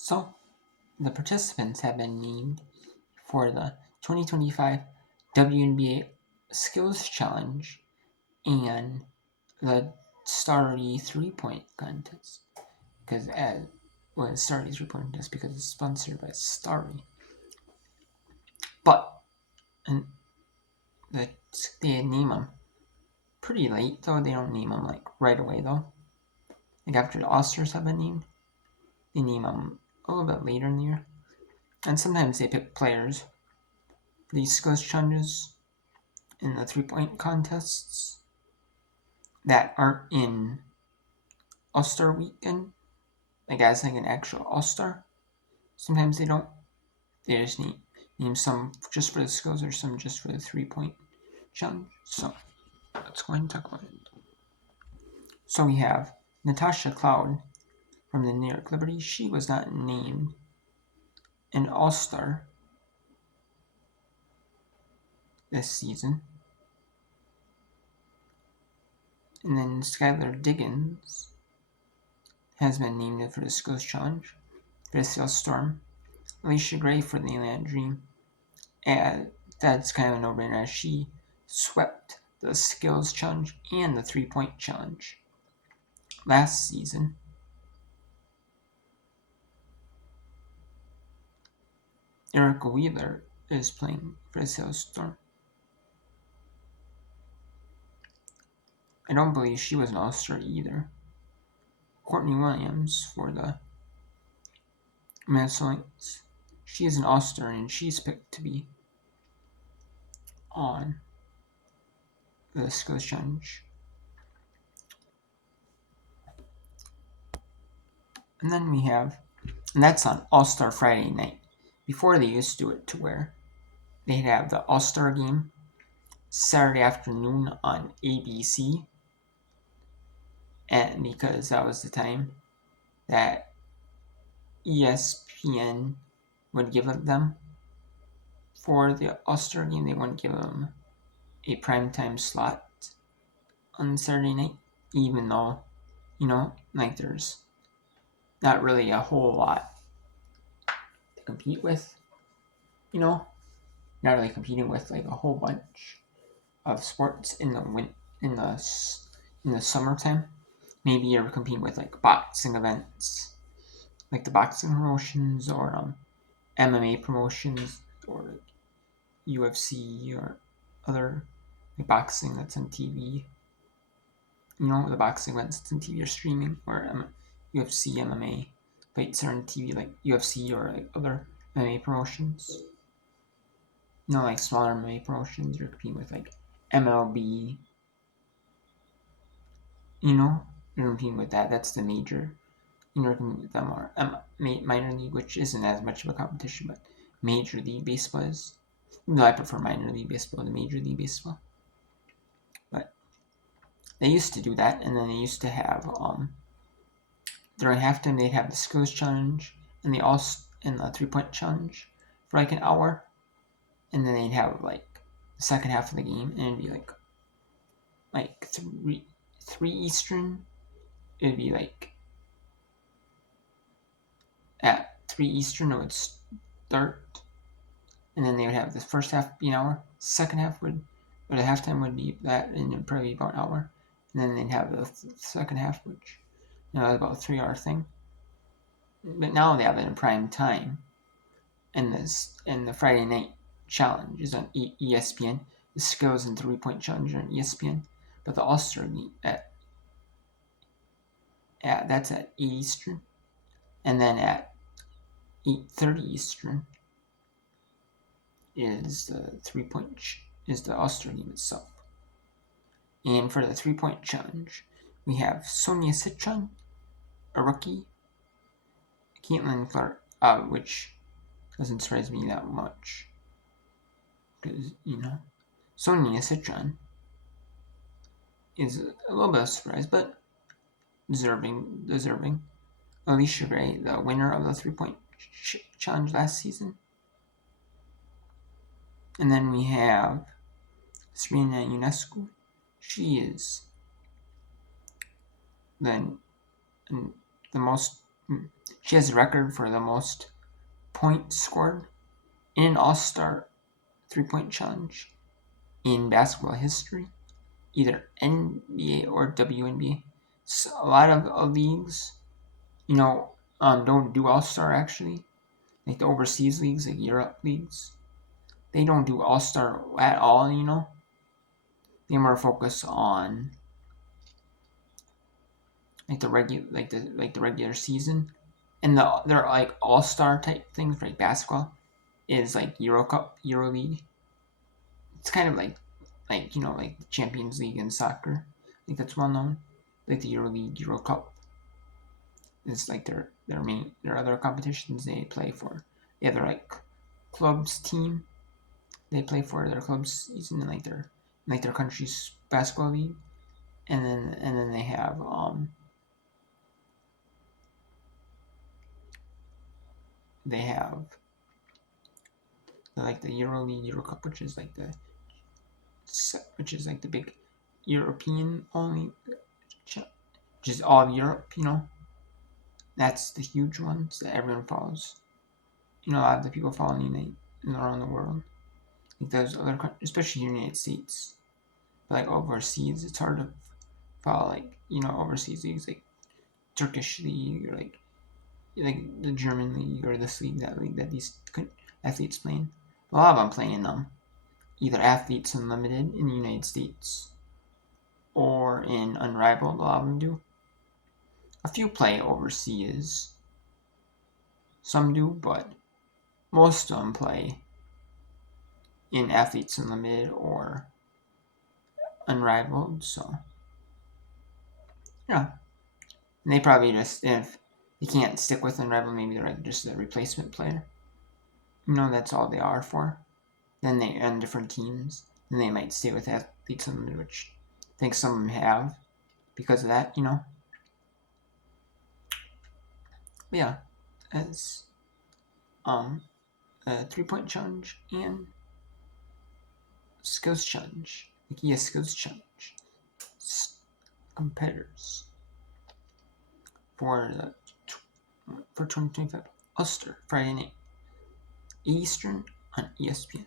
So, the participants have been named for the 2025 WNBA Skills Challenge and the Starry 3-point contest. Because Starry 3-point contest because it's sponsored by Starry. But and they name them pretty late though. They don't name them like right away though. Like after the All-Stars have been named, they name them a little bit later in the year. And sometimes they pick players for these skills challenges in the 3-point contests that aren't in All-Star weekend, like as like an actual All-Star. Sometimes they don't. They just name some just for the skills or some just for the 3-point challenge. So let's go ahead and talk about it. So we have Natasha Cloud from the New York Liberty. She was not named an All-Star this season. And then Skylar Diggins has been named for the Skills Challenge for the Seattle Storm. Alicia Gray for the Atlanta Dream. And that's kind of a no-brainer as she swept the Skills Challenge and the 3-point challenge last season. Erica Wheeler is playing for the Seattle Storm. I don't believe she was an All-Star either. Courtney Williams for the Minnesota Lynx. She is an All-Star and she's picked to be on the Skills Challenge. And then we have, and that's on All-Star Friday night. Before they used to do it to where they'd have the All-Star game Saturday afternoon on ABC. And because that was the time that ESPN would give it them for the All-Star game, they wouldn't give them a primetime slot on Saturday night, even though, like there's not really a whole lot to compete with, not really competing with like a whole bunch of sports in the summertime. Maybe you're competing with like boxing events, like the boxing promotions or MMA promotions or like UFC or other like boxing that's on TV. The boxing events that's on TV or streaming or UFC, MMA fights are on TV like UFC or like other MMA promotions. Like smaller MMA promotions, you're competing with like MLB. You're competing with that. That's the major. You're competing with them or minor league, which isn't as much of a competition, but Major League Baseball is. No, I prefer minor league baseball to Major League Baseball. But they used to do that, and then they used to have during halftime they'd have the skills challenge and the 3-point challenge for like an hour, and then they'd have like the second half of the game, and it'd be like 3 Eastern. It'd be like at 3 Eastern it would start, and then they would have the first half be an hour, second half or the halftime would be that, and it'd probably be about an hour, and then they'd have the second half, which is about a 3-hour thing. But now they have it in prime time, and the Friday night challenge is on ESPN. The skills and 3-point challenge are on ESPN, but the All-Star meet that's at 8 Eastern, and then at 8:30 Eastern is the 3-point is the All-Star game itself. And for the 3-point challenge, we have Sonia Citron, a rookie, Caitlin Clark, which doesn't surprise me that much, because Sonia Citron is a little bit of a surprise, but deserving. Alicia Gray, the winner of the 3-point challenge last season. And then we have Serena Ionescu. She is the most She has a record for the most points scored in an All-Star three-point challenge in basketball history, either NBA or WNBA. So a lot of leagues, don't do All-Star actually. Like the overseas leagues, like Europe leagues, they don't do All-Star at all. They more focus on like the regular season, and they're like All-Star type things. Like basketball is like Euro Cup, Euro League. It's kind of like the Champions League in soccer. I think that's well known. Like the Euro League, Euro Cup is like their other competitions they play for. Yeah, they're like clubs team. They play for their clubs season in their country's basketball league, and then they have like the Euro League, Euro Cup, which is like the big European only, which is all of Europe. That's the huge ones that everyone follows. A lot of the people follow around the world. Like those other countries, especially the United States. But like overseas, it's hard to follow overseas leagues like Turkish league or like the German league or this league that these athletes play in. A lot of them play in either Athletes Unlimited in the United States or in Unrivaled. A lot of them do. A few play overseas. Some do, but most of them play in Athletes Unlimited or Unrivaled. So yeah, and they probably just, if they can't stick with Unrivaled, maybe they're like just a replacement player. That's all they are for. Then they on different teams. Then they might stay with Athletes Unlimited, which I think some of them have because of that. But yeah, as a 3-point challenge and skills challenge. Like skills challenge. Competitors for 2025 Ulster Friday night Eastern on ESPN.